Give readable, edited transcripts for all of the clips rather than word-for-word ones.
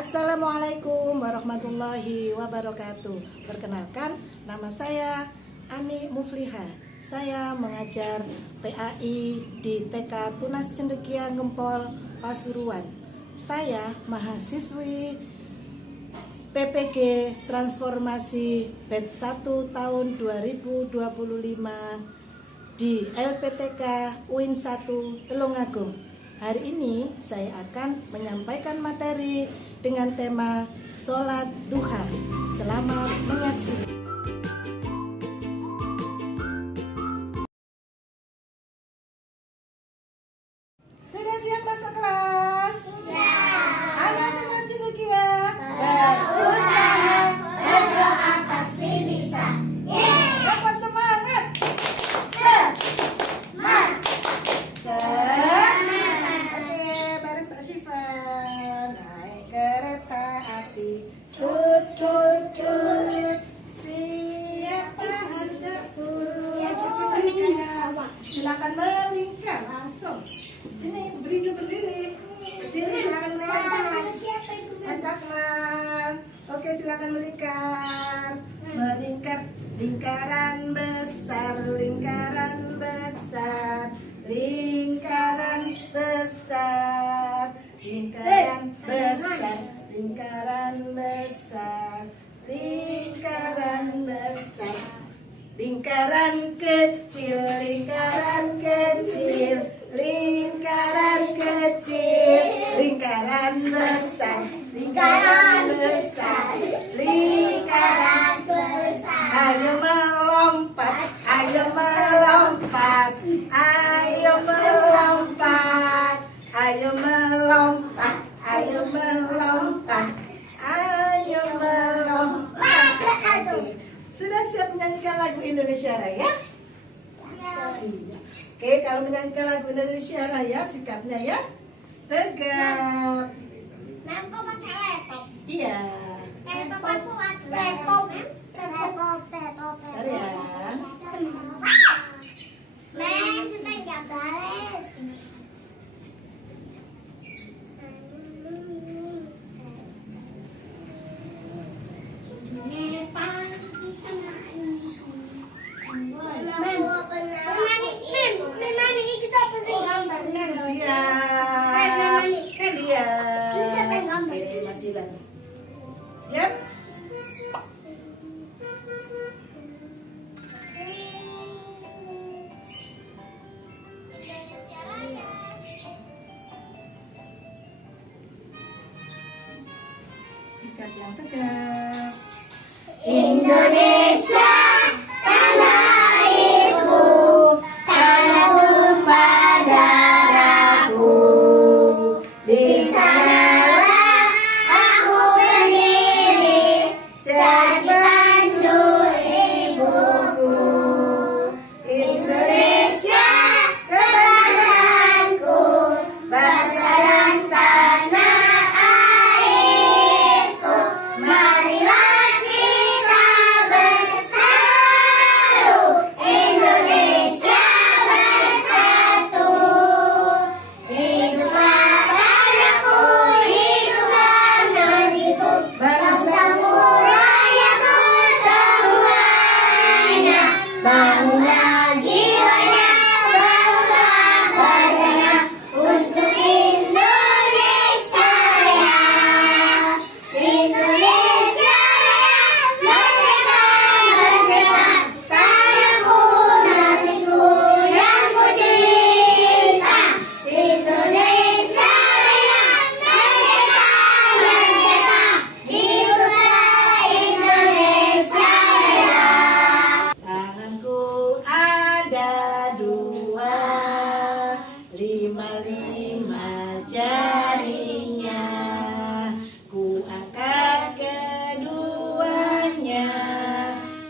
Assalamualaikum warahmatullahi wabarakatuh. Perkenalkan, nama saya Ani Mufliha. Saya mengajar PAI di TK Tunas Cendekia Ngempol, Pasuruan. Saya mahasiswi PPG Transformasi Batch 1 tahun 2025 di LPTK UIN 1 Tulungagung. Hari ini saya akan menyampaikan materi dengan tema Sholat Duha. Selamat menyaksikan. Sudah siap masuk kelas? Ya. Anak Tunas Cendekia berusaha, berdoa pasti bisa. Apa semangat? Semangat. Oke, baris Pak Syifa. Naik kereta api. Tut tut tut. Siapa hendak turun? Silakan melingkar langsung. Sini berdiri. Silakan melingkar di sini, Mas Akmal. Oke, silakan melingkar. Lingkaran besar, lingkaran besar, lingkaran besar, lingkaran besar, lingkaran besar, lingkaran besar, lingkaran kecil, lingkaran kecil, lingkaran kecil, lingkaran besar, lingkaran besar, lingkaran besar. Ayo melompat, ayo melompat, ayo melompat, ayo melompat, ayo melompat, ayo melompat. Sudah siap menyanyikan lagu Indonesia Raya? Siap. Oke, kalau menyanyikan lagu Indonesia Raya, sikapnya ya tegap. Lampu pakai laptop. Iya. Laptop aku laptop. Bentar ya. Men, sudah nggak balas. Siap? Sikap yang tegap. Indonesia, tanah airku, tanah tumpah darahku. Di sanalah aku berdiri, jadi pandu ibuku. Indonesia, kebangsaanku, bangsa dan tanah airku. Marilah kita bersatu, Indonesia bersatu. Hiduplah tanahku, hiduplah negeriku, bangsaku, rakyatku semuanya. Bangunlah jiwanya, bangunlah badannya untuk Indonesia Raya. Indonesia Raya, merdeka, merdeka, tanahku, negeriku yang ku cinta. Indonesia Raya, merdeka, merdeka, hiduplah Indonesia Raya. Tanganku ada dua, lima jarinya. Ku angkat keduanya,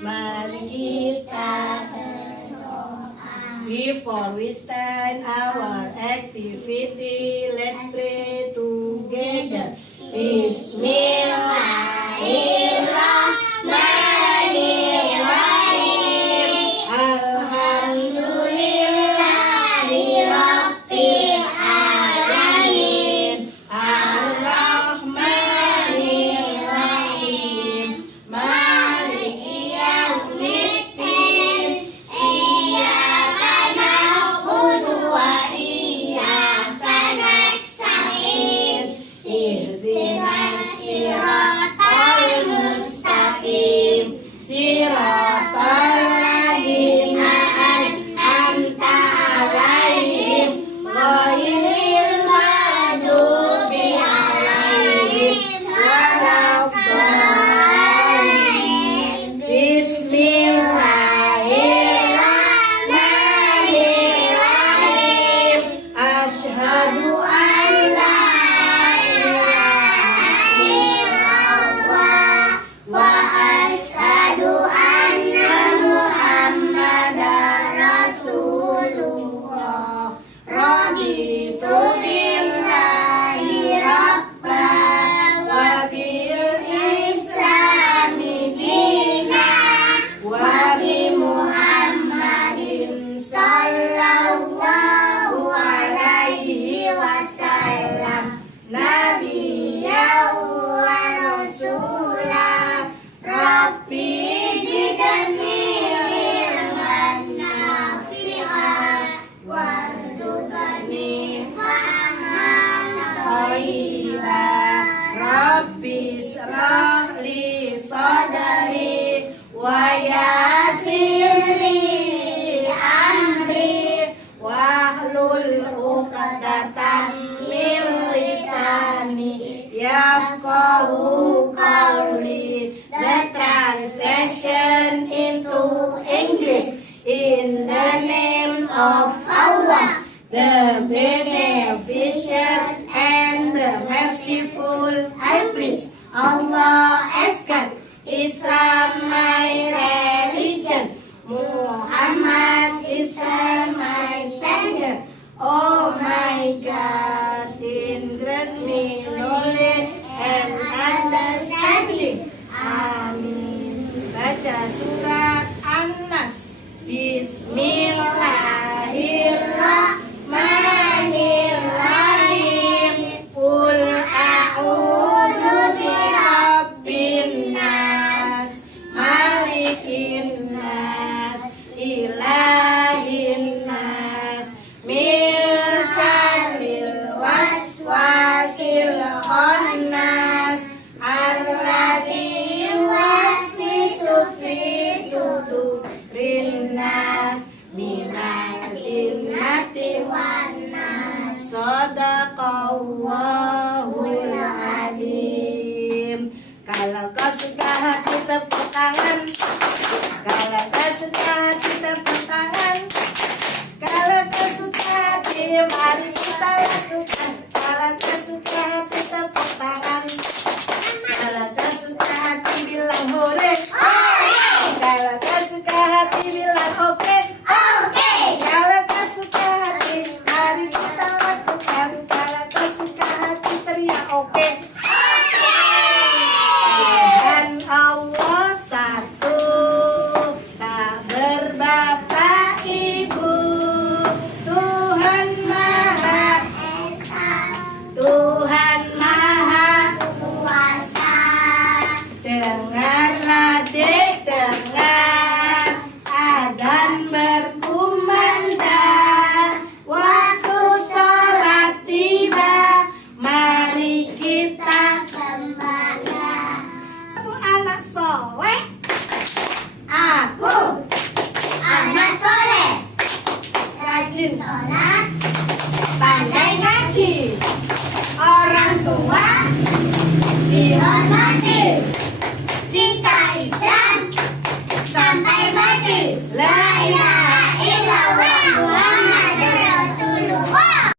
mari kita berdoa. Before we start our activity, let's pray together. Bismillahirrahmanirrahim. Alhamdulillahirabbil alamin. Ar-Rahman wasallam nabiyyan wa rasulah Rabbi zidni ilman nafi'an warzuqni fahman thayyiban Rabbi shrah li sadri wa yassir li amri wahlul 'uqdatam min lisani yafqahu qawli. The translation into English. In the name of Allah, the beneficent and the merciful, I preach Allah as God. Islam my religion, Muhammad is my savior. Oh my God, increase me knowledge and understanding. Amin. Baca surat An-Nas. Bismillahirrahmanirrahim. Qul a'udzu birabbin nas, malikin nas, ilahin nas, min syarril waswasil khannas, alladzi yuwaswisu fi sudurin nas, minal jinnati wan nas. Shadaqallahul azim. Kalau kau suka hati tepuk tangan. Kalau kau suka hati tepuk tangan. Kalau kau suka hati mari kita lakukan. Kalau kau suka hati tepuk tangan. Kalau kau suka hati bilang hore. Kalau kau suka hati bilang oke. Kalau kau suka hati mari kita lakukan. Kalau kau suka hati teriak oke. Tuhan Allah satu, tak berbapak ibu. Tuhan Maha Esa, Tuhan Maha Kuasa. Dengarlah dek, dengar adzan berkumandang. Waktu sholat tiba, mari kita sembahyang. Aku anak soleh. Aku anak soleh, rajin sholat, pandai ngaji, orang tua dihormati. Cinta Islam sampai mati. La ilaha illallah Muhammadur Rasulullah.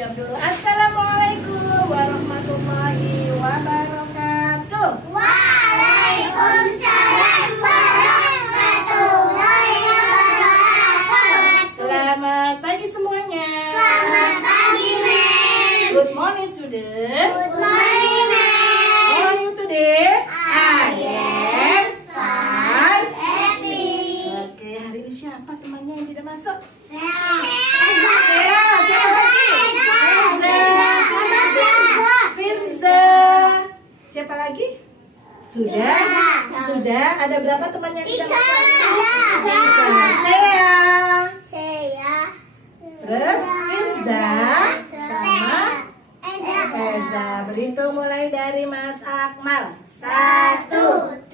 Jawab dulu. Assalamualaikum warahmatullahi wabarakatuh. Waalaikumsalam warahmatullahi wabarakatuh. Selamat pagi semuanya. Selamat pagi, Mem. Good morning, student. Good morning, Mem. How are you today? I am fine, happy. Oke, hari ini siapa temannya yang tidak masuk? Saya. Firza. Siapa lagi? Sudah? Sudah? Ada berapa temannya yang tidak masuk? Tiga. Saya. Terus Firza sama Eza. Berhitung mulai dari Mas Akmal. 1, 2,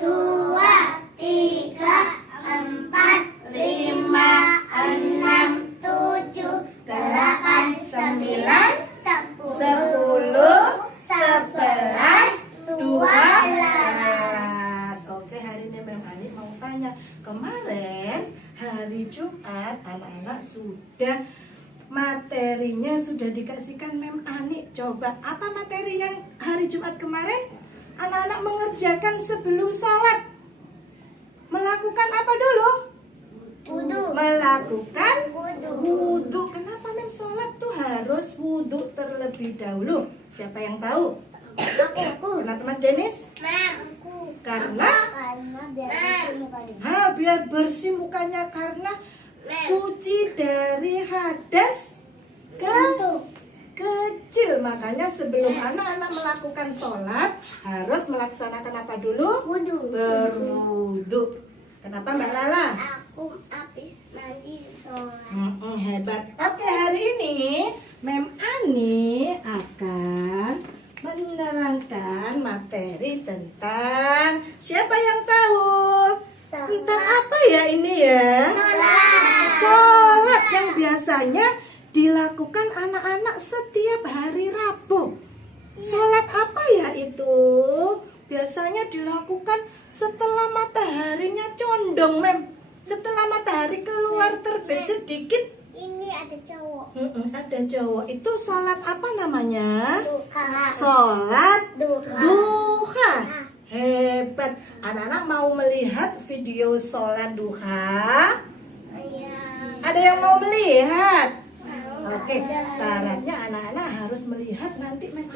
3, 4, 5, 6, 7, 8, 9, 10, 11, 12. Oke, hari ini Mem Ani mau tanya. Kemarin hari Jumat anak-anak sudah materinya sudah dikasihkan Mem Ani. Coba apa materi yang hari Jumat kemarin? Anak-anak mengerjakan sebelum sholat. Melakukan apa dulu? Wudu. Melakukan wudu. Kenapa Mem sholat tuh harus wudu terlebih dahulu? Siapa yang tahu? Aku. Kenapa Mas Denis? Karena biar bersih mukanya. Karena suci dari hadas kecil. Makanya sebelum anak-anak melakukan sholat harus melaksanakan apa dulu? Berwudu. Kenapa Mbak Lala? Aku habis mandi sholat. Hebat. Oke, hari ini Mem Ani akan menerangkan materi tentang siapa yang tahu? Tentang apa ya ini ya? Sholat yang biasanya dilakukan anak-anak setiap hari Rabu. Sholat apa ya itu? Biasanya dilakukan setelah mataharinya condong, Mem. Setelah matahari keluar terbit sedikit. Ini ada cowok. Ada cowok. Itu sholat apa namanya? Duha. Sholat Duha. duha. Hebat. Anak-anak mau melihat video sholat duha? Iya. Ada yang mau melihat? Oke, syaratnya anak-anak harus melihat nanti Mem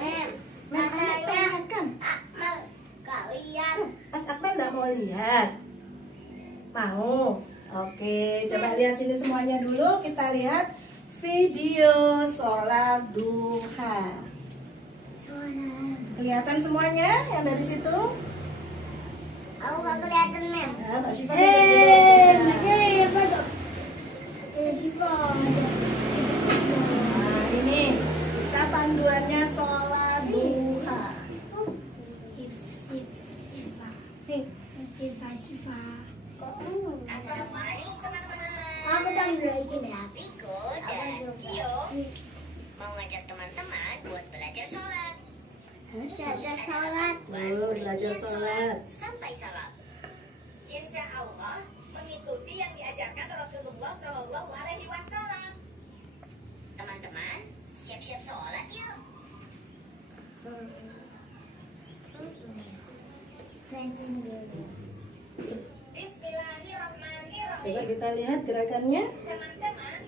Ani tanyakan. Akmal, Kak lihat. Mas Akmal nggak mau lihat? Mau? Oke, coba lihat sini semuanya dulu. Kita lihat video sholat duha. Kelihatan semuanya yang dari situ? Aku gak kelihatan, Mem. Ya, Mbak Syifa lihat Nah, ini kita panduannya sholat duha. Sifa. Assalamualaikum teman-teman. Aku dan Piko dan Tio mau ngajak teman-teman buat belajar sholat. Belajar sholat. Belajar sholat. Sampai salam. Insya Allah mengikuti yang diajarkan Rasulullah Shallallahu Alaihi Wasallam. Teman-teman, siap-siap sholat yuk. Bismillahirrahmanirrahim. Coba kita lihat gerakannya. Teman-teman,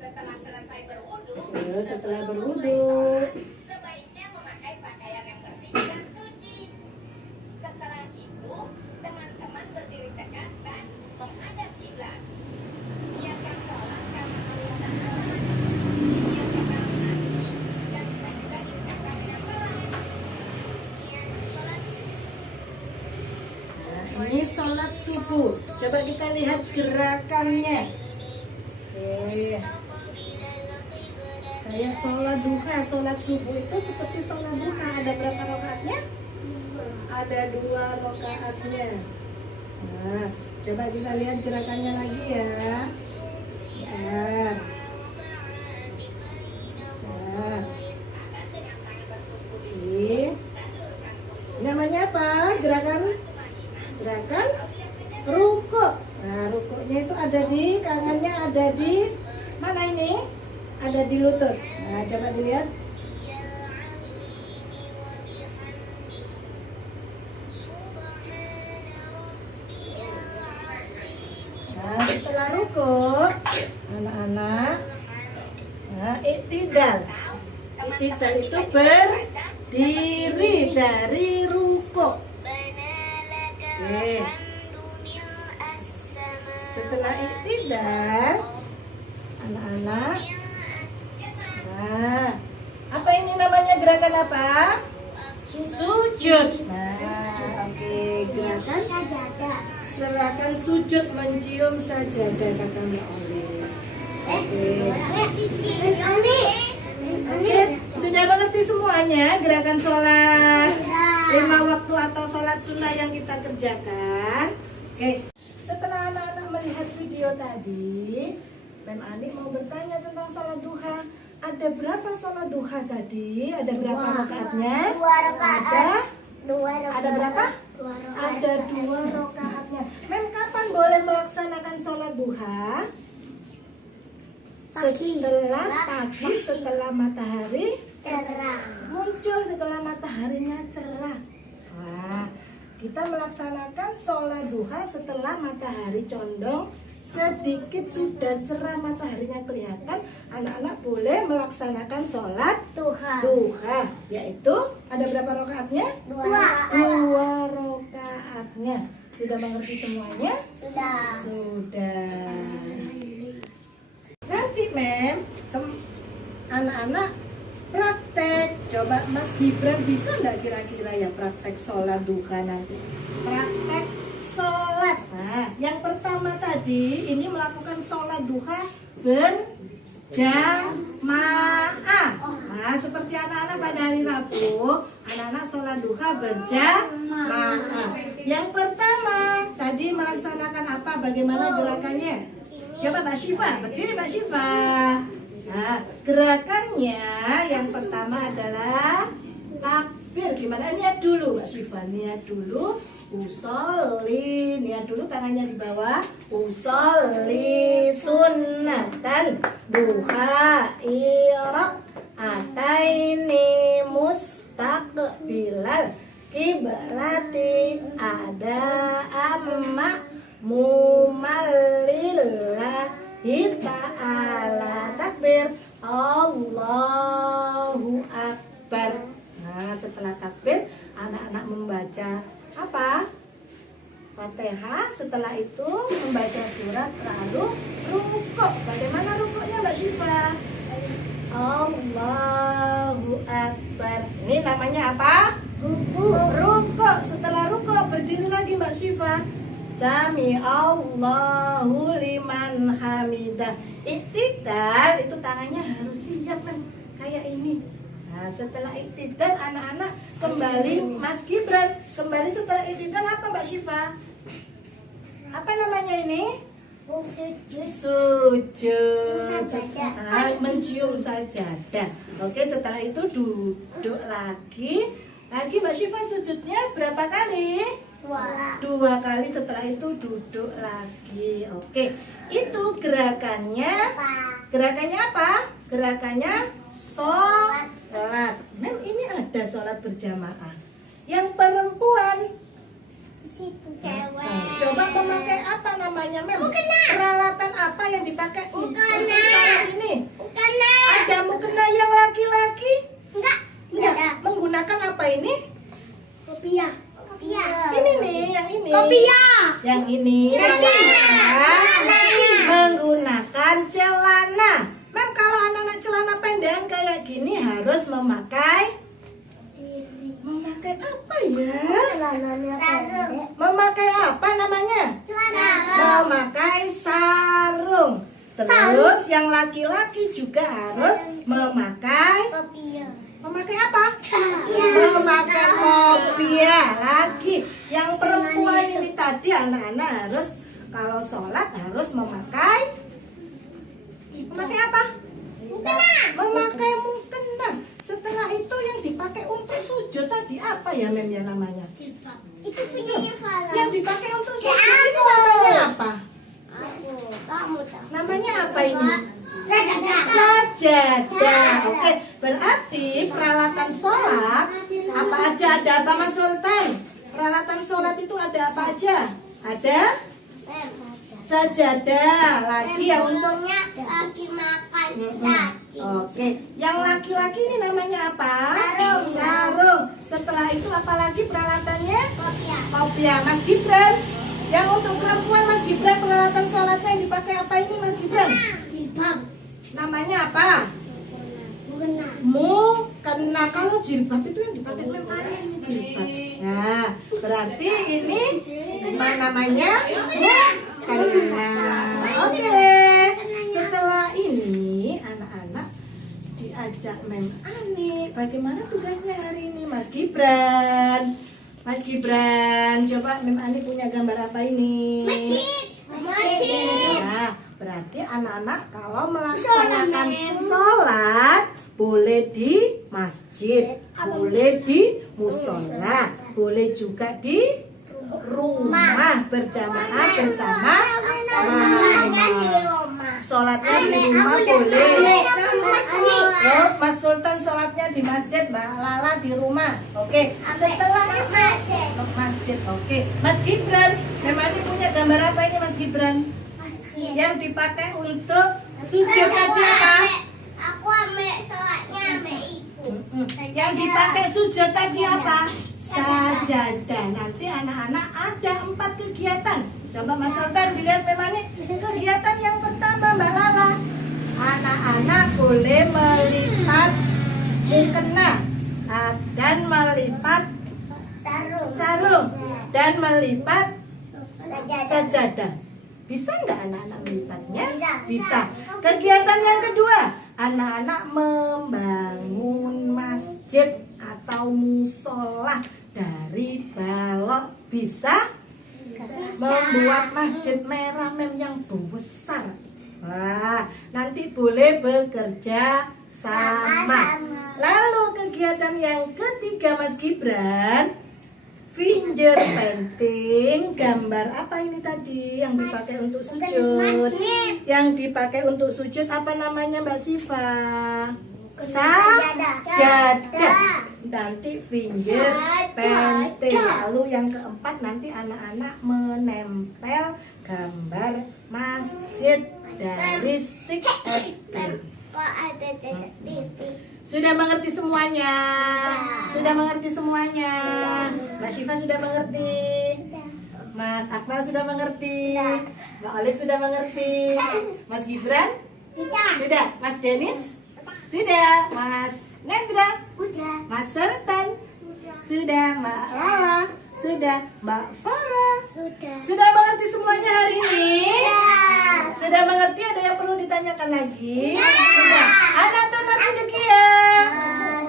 setelah selesai berwudu, Setelah sebelum berwudu. memulai sholat, sebaiknya memakai pakaian yang bersih dan suci. Setelah itu, teman-teman berdiri tegak dan menghadap kiblat. Niatkan sholat karena Allah Ta'ala. Niatkan dalam hati dan bisa juga diucapkan dengan baik. Niat sholat Ini sholat subuh. Coba kita lihat gerakannya. Oke. Kayak sholat duha, sholat subuh itu seperti sholat duha. Ada berapa rakaatnya? Ada 2 rakaatnya. Nah, coba kita lihat gerakannya lagi ya. Nah. Nah. Ini namanya apa? Gerakan rukuk. Nah, rukuknya itu ada di tangannya, ada di mana ini? Ada di lutut. Nah, coba dilihat. Nah, setelah rukuk, anak-anak, nah, iktidal. Iktidal itu berdiri dari rukuk. Oke. Setelah iktidal, anak-anak, nah, apa ini namanya gerakan apa? Sujud. Nah, oke, gerakan Sajadah. serahkan sujud mencium sajadah kata Mbak Oli. Oke, sudah mengerti semuanya gerakan sholat 5 waktu atau sholat sunnah yang kita kerjakan. Oke, setelah anak-anak melihat video tadi, Mem Ani mau bertanya tentang sholat duha. Ada berapa sholat duha tadi? Ada berapa rakaatnya? 2 rakaat. Ada berapa? Ada 2 rakaatnya. Mem, kapan boleh melaksanakan sholat duha? Setelah pagi, setelah matahari Cerah. muncul, setelah mataharinya cerah. Wah, kita melaksanakan sholat duha setelah matahari condong, sedikit sudah cerah mataharinya kelihatan. Anak-anak boleh melaksanakan sholat duha, yaitu ada berapa rakaatnya? 2 2 rakaatnya. Sudah mengerti semuanya? Sudah. Sudah. nanti anak-anak praktek. Coba Mas Gibran bisa nggak kira-kira ya praktek sholat duha nanti? Praktek sholat. Nah, yang pertama tadi ini melakukan sholat duha berjamaah. Nah, seperti anak-anak pada hari Rabu, anak-anak sholat duha berjamaah. Yang pertama tadi melaksanakan apa? Bagaimana gerakannya? Coba Mbak Syifa, berdiri Mbak Syifa. Nah, gerakannya yang pertama adalah takbir. Gimana? Niat dulu Mbak Syifa, niat dulu. Usolli, niat dulu tangannya di bawah. Usolli sunnatan duha iraq ataini mustaqbilal kiblati ada amma mumalillahi ta'ala takbir Allahu Akbar. Nah, setelah takbir anak-anak membaca apa? Fatihah. Setelah itu membaca surat lalu rukuk. Bagaimana rukuknya Mbak Syifa? Allahu Akbar. Ini namanya apa? Rukuk. Setelah rukuk berdiri lagi Mbak Syifa. Sami Allahu liman hamidah. Iktidal itu tangannya harus siap kayak ini. Nah, setelah iktidal anak-anak kembali Mas Gibran. Kembali setelah iktidal apa Mbak Syifa? Apa namanya ini? Sujud. Mencium sajadah. Oke, setelah itu duduk lagi. Lagi Mbak Syifa sujudnya berapa kali? 2 kali. Setelah itu duduk lagi. Oke, itu gerakannya. Gerakannya apa? Gerakannya sholat. Ini ada sholat berjamaah. Yang perempuan coba memakai apa namanya peralatan apa yang dipakai untuk sholat ini? Ada mukena yang laki-laki? Enggak. Menggunakan apa ini? Kopiah. Ini nih, yang ini. Yang ini menggunakan celana. Kalau anak-anak celana pendek kayak gini harus memakai apa ya? Memakai apa namanya? Memakai sarung. Terus yang laki-laki juga harus memakai apa? Memakai kopiah lagi. Yang perempuan ini tadi anak-anak harus kalau sholat harus memakai apa? Memakai mukena. Setelah itu yang dipakai untuk sujud tadi apa ya ya namanya? Itu punyanya Fala. Yang dipakai untuk sujud ini namanya apa? Kamu tahu. Namanya apa ini? Sajadah. Oke, berarti peralatan sholat apa aja? Ada apa Mas Sultan? Peralatan sholat itu ada apa aja? Ada sajadah. Lagi yang untuknya lagi makan cacing. Oke, yang laki-laki ini namanya apa? Sarung. Setelah itu apalagi peralatannya? Kopiah. Mas Gibran. Yang untuk perempuan Mas Gibran peralatan sholatnya yang dipakai apa ini Mas Gibran? Jilbab. Namanya apa? Mukena. Kalau jilbab itu yang dipakai perempuan ini jilbab. Nah, berarti ini namanya mukena. Oke. Setelah ini anak-anak diajak Mem Ani. Bagaimana tugasnya hari ini Mas Gibran? Mas Gibran, coba Mem Ani punya gambar apa ini? Masjid. Nah, berarti anak-anak kalau melaksanakan sholat boleh di masjid, boleh di musola, boleh juga di rumah berjamaah bersama sholatnya di rumah boleh. Oh, Mas Sultan sholatnya di masjid, Mbak Lala di rumah. Oke, setelah itu masjid. Oke, Mas Gibran, memang punya gambar apa ini Mas Gibran? Yang dipakai untuk sujud tadi apa? Aku ambil sholatnya ambil ibu. Yang dipakai sujud tadi apa? Sajadah. Nanti anak-anak ada 4 kegiatan. Coba Mas Sultan dilihat memang ini kegiatan yang pertama Mbak Lala. Anak-anak boleh melipat mukena dan melipat sarung dan melipat sajadah. Bisa nggak anak-anak melipatnya? Bisa. Kegiatan yang kedua, anak-anak membangun masjid atau musola dari balok. Bisa membuat masjid merah yang besar. Wah, nanti boleh bekerja sama. Lalu kegiatan yang ketiga Mas Gibran, finger painting. Gambar apa ini tadi yang dipakai untuk sujud? Yang dipakai untuk sujud apa namanya Mbak Siva? Sajadah. Nanti finger painting. Lalu yang keempat nanti anak-anak menempel gambar masjid dari stick es krim. Kok ada cacat TV? Sudah mengerti semuanya? Sudah mengerti semuanya? Mbak Syifa sudah mengerti? Mas Akmal sudah mengerti? Mbak Olive sudah mengerti? Mas Gibran? Sudah? Mas Denis? Sudah? Mas Nendra? Udah. Mas Sultan? Sudah? Mbak Lala? Sudah? Mbak Farah? Sudah. Sudah mengerti semuanya hari ini? Sudah mengerti? Ada yang perlu ditanyakan lagi? Sudah. Anak tunas sedekia.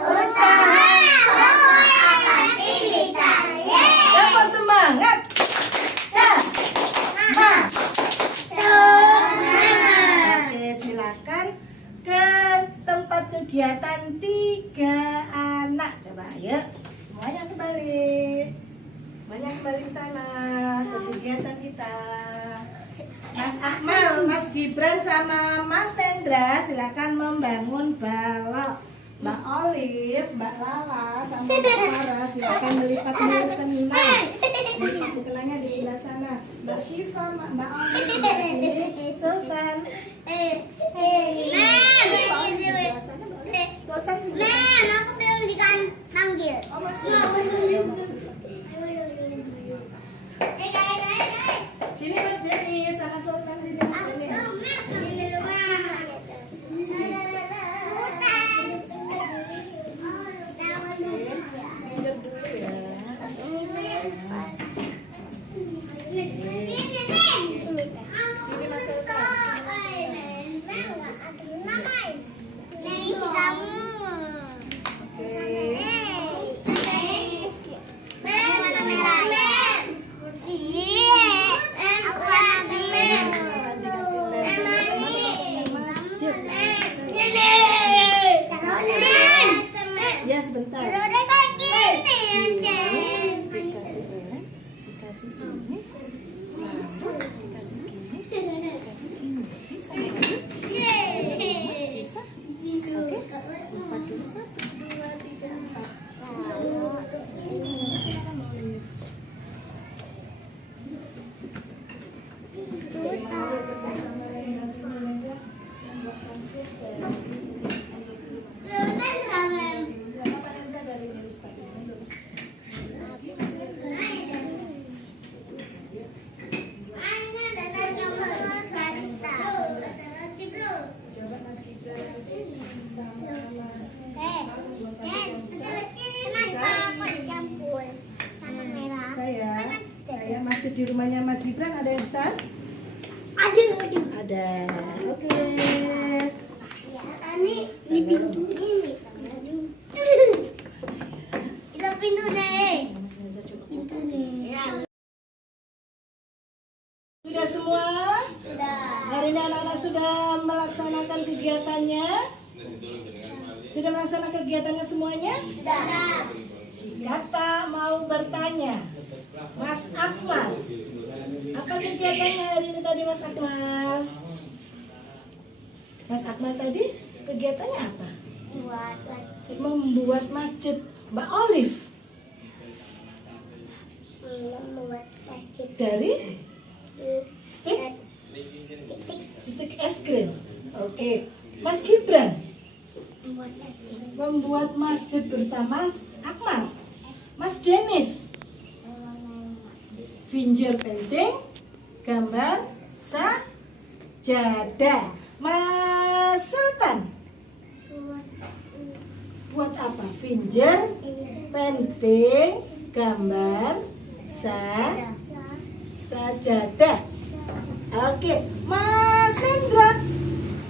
Usaha semua pasti bisa. Kamu semangat. Semangat. Oke, silakan ke tempat kegiatan 3 anak. Coba ayo, semuanya kembali. Banyak kembali ke sana ke kegiatan kita. Mas Akmal, Mas Gibran sama Mas Pendra silakan membangun balok. Mbak Olive, Mbak Lala sama Mbak Farah silakan melipat mukena. Melipat mukenanya di sebelah sana. Mbak Syifa, Mbak Olive sebelah sini. Sultan. Sebelah sana, Mbak Olive. Sultan juga. Aku belum dipanggil. Oh, Mas Gibran. Sini Mas Denis sama Sultan sini Mas Denis. Pinggir dulu ya. Sini Mas Sultan. Oke. Ya sebentar. Dikasih ini, dikasih ini, lalu dikasih gini, dikasih ini. Bisa? Bisa? Oke. 4 dulu 1, 2, 3, 4. Silakan Olive. Kerjasama dengan sini ya. Membuat konsep dari saya masih di rumahnya Mas Gibran. Ada yang besar? Ada. Oke. Ini pintu ini. Itu pintu deh. Pintu nih. Sudah semua? Sudah. Hari ini anak-anak sudah melaksanakan kegiatannya? Sudah melaksanakan kegiatannya semuanya? Sudah. Jika tak mau bertanya, Mas Akmal, apa kegiatannya hari ini tadi Mas Akmal? Mas Akmal tadi kegiatannya apa? Buat masjid. Membuat masjid. Mbak Olive Membuat masjid. dari stick es krim. Oke. Mas Gibran Membuat masjid. membuat masjid bersama Akmal. Mas Denis finger painting, gambar sajadah. Mas Mas Sultan? Buat apa? Finger, penting, gambar, sajadah. Oke, Mas Nendra.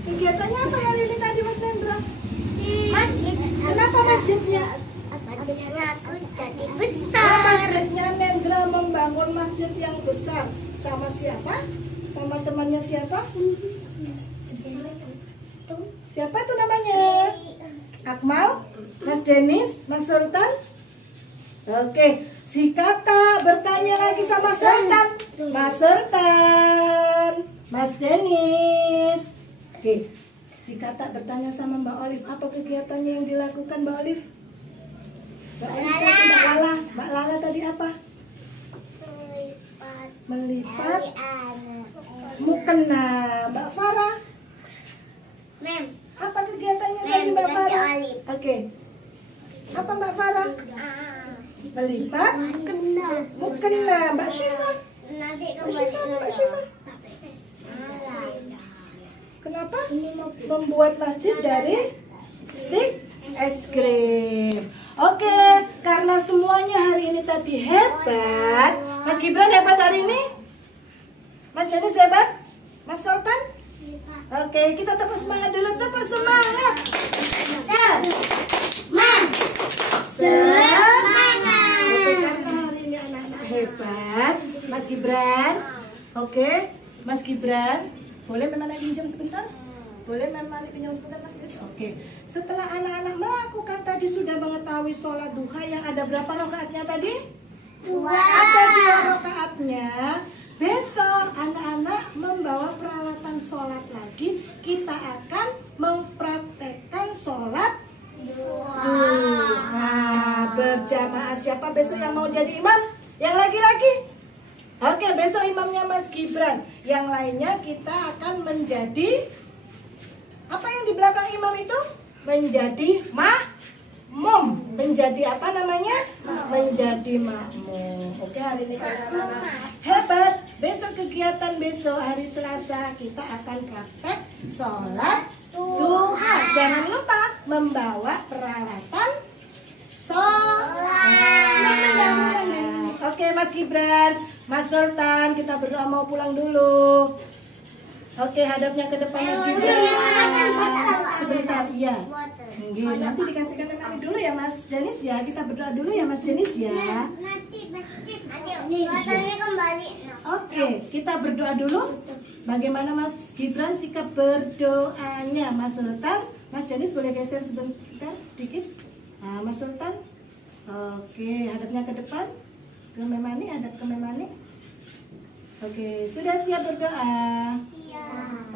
Kegiatannya apa hari ini tadi Mas Nendra? Masjid. Kenapa masjidnya? Masjidnya aku jadi Oh, besar. masjidnya Nendra membangun masjid yang besar. Sama siapa? Sama temannya siapa? Siapa tuh namanya? Akmal? Mas Denis? Mas Sultan? Oke, si kakak bertanya lagi sama Sultan. Mas Sultan, Mas Denis. Oke, si kakak bertanya sama Mbak Olive, apa kegiatannya yang dilakukan Mbak Olive? Mbak Lala. Mbak Lala tadi apa? Melipat mukena. Mbak Farah, Mem. apa kegiatannya tadi Mbak Farah? Olive. Oke. Apa Mbak Farah? Melipat Kena. mukena. Mbak Syifa? Nanti Mbak Syifa, Mbak Syifa. Kenapa? Membuat masjid dari stik es krim. Oke, karena semuanya hari ini tadi hebat. Mas Gibran hebat hari ini? Mas Denis hebat? Mas Sultan? Oke, kita tepuk semangat dulu. Tepuk semangat. Semangat. Oke, karena hari ini anak-anak hebat. Mas Gibran. Oke, Mas Gibran. Boleh memang pinjam sebentar? Boleh memang pinjam sebentar Mas Denis? Oke. Setelah anak-anak melakukan tadi sudah mengetahui sholat duha yang ada berapa rakaatnya tadi? Ada 2 rakaatnya. Besok anak-anak membawa peralatan sholat lagi. Kita akan mempraktekkan sholat duha berjamaah. Siapa besok yang mau jadi imam? Yang laki-laki? Oke, besok imamnya Mas Gibran. Yang lainnya kita akan menjadi, apa yang di belakang imam itu? Menjadi makmum. Menjadi apa namanya? Menjadi makmum. Oke, hari ini anak-anak hebat. Besok kegiatan besok hari Selasa kita akan praktek sholat duha. Jangan lupa membawa peralatan sholat. Oke Mas Gibran, Mas Sultan, kita berdoa mau pulang dulu. Oke, hadapnya ke depan Mas Gibran. Sebentar, iya. Nanti dikasihkan memori dulu ya Mas Denis ya. Kita berdoa dulu ya Mas Denis ya. Nanti buatannya kembali. Oke, kita berdoa dulu. Bagaimana Mas Gibran sikap berdoanya? Mas Sultan, Mas Denis boleh geser sebentar, dikit. Nah, Mas Sultan. Oke, hadapnya ke depan. Ke Memani, hadap ke Memani. Oke, sudah siap berdoa?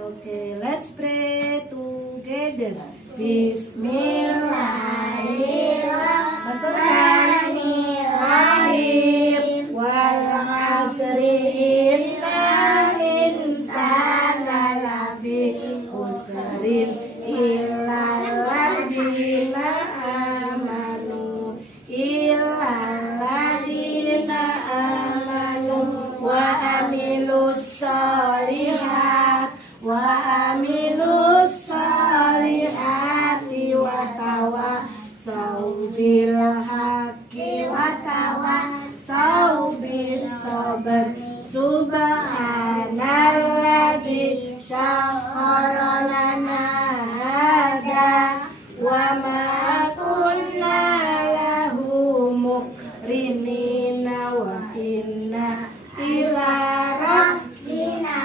Oke, let's pray together. Bismillahirrahmanirrahim. Wal 'asri innal insana lafi khusrin illa alladziina amanu wa amilus solihati wa tawassaw bil haqqi wa tawassaw bis sabr. Subhanalladzi syahara lana hada wa ma kunna lahu muqrinina wa inna ila rabbina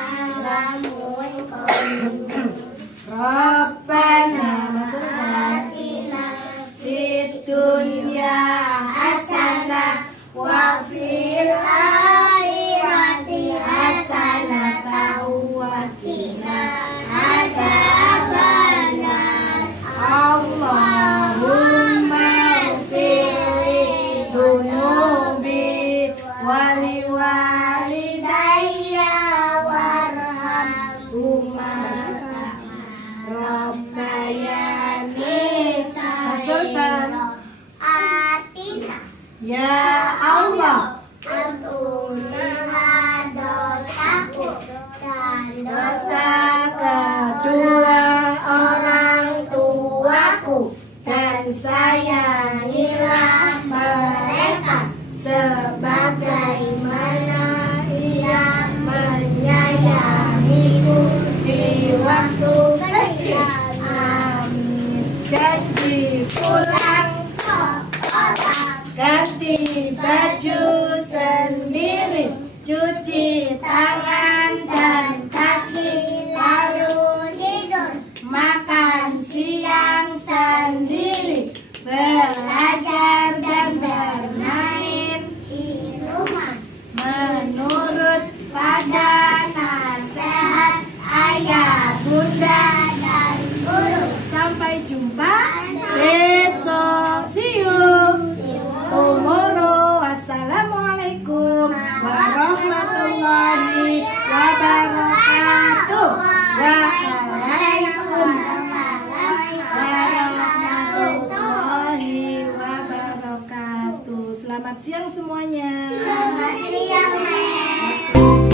lamunqalibun. Rabbana atina fid dunya hasanah wa fil akhirati hasanah wa qina adzabannar. Allahumma ighfir dunubi wali walidayya warhamhuma Rabbayani saghira. Ya Allah, ampunilah dosaku dan dosa kedua orang dan sayangilah mereka sebagaimana Ia menyayangiku di waktu kecil. Amin. Janji pulang ganti baju sendiri, cuci tangan dan kaki, lalu tidur, makan siang sendiri, belajar dan bermain di rumah menurut pada nasihat ayah, bunda, dan guru. Sampai jumpa besok. See you tomorrow. Wassalamualaikum warahmatullahi wabarakatuh. Waalaikumsalam warahmatullahi wabarakatuh. Selamat siang semuanya. Selamat siang, Mem.